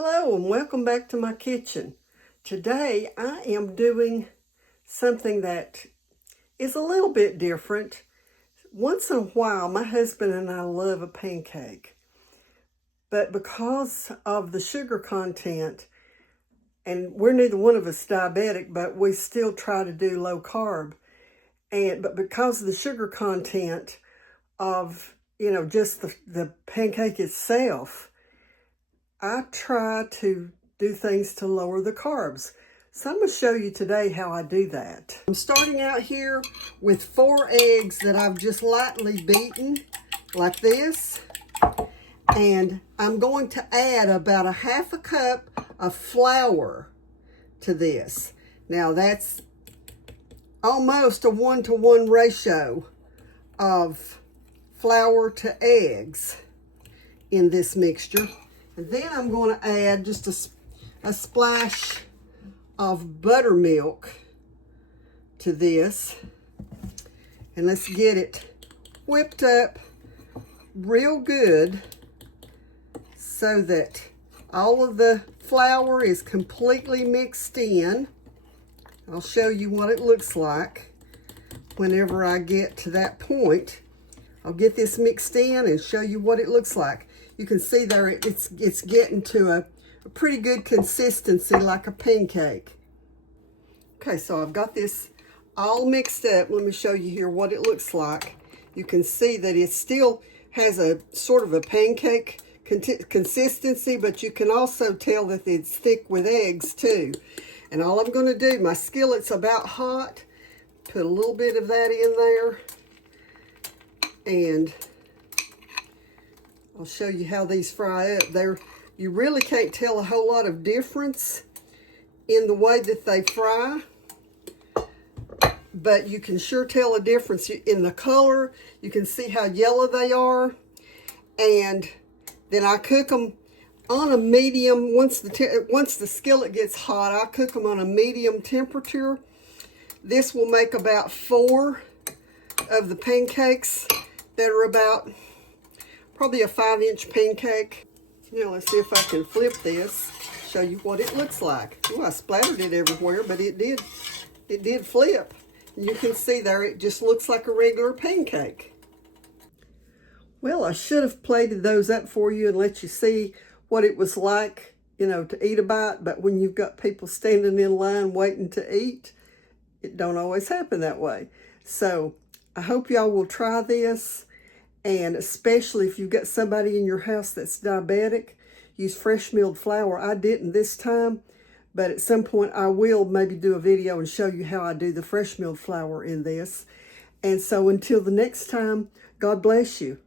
Hello and welcome back to my kitchen. Today I am doing something that is a little bit different. Once in a while my husband and I love a pancake, but because of the sugar content, and we're neither one of us diabetic, but we still try to do low carb, but because of the sugar content of just the pancake itself, I try to do things to lower the carbs. So I'm going to show you today how I do that. I'm starting out here with 4 eggs that I've just lightly beaten like this. And I'm going to add about a half a cup of flour to this. Now that's almost a 1-to-1 ratio of flour to eggs in this mixture. And then I'm going to add just a splash of buttermilk to this. And let's get it whipped up real good so that all of the flour is completely mixed in. I'll show you what it looks like whenever I get to that point. I'll get this mixed in and show you what it looks like. You can see there it's getting to a pretty good consistency like a pancake. Okay, so I've got this all mixed up. Let me show you here what it looks like. You can see that it still has a sort of a pancake consistency, but you can also tell that it's thick with eggs too. And all I'm going to do, my skillet's about hot, put a little bit of that in there, and I'll show you how these fry up. You really can't tell a whole lot of difference in the way that they fry, but you can sure tell a difference in the color. You can see how yellow they are. And then I cook them on a medium. Once the skillet gets hot, I cook them on a medium temperature. This will make about 4 of the pancakes that are about probably a 5-inch pancake. Now let's see if I can flip this, show you what it looks like. Ooh, I splattered it everywhere, but it did flip. And you can see there it just looks like a regular pancake. Well, I should have plated those up for you and let you see what it was like, to eat a bite. But when you've got people standing in line waiting to eat, it don't always happen that way. So I hope y'all will try this. And especially if you've got somebody in your house that's diabetic, use fresh milled flour. I didn't this time, but at some point I will maybe do a video and show you how I do the fresh milled flour in this. And so until the next time, God bless you.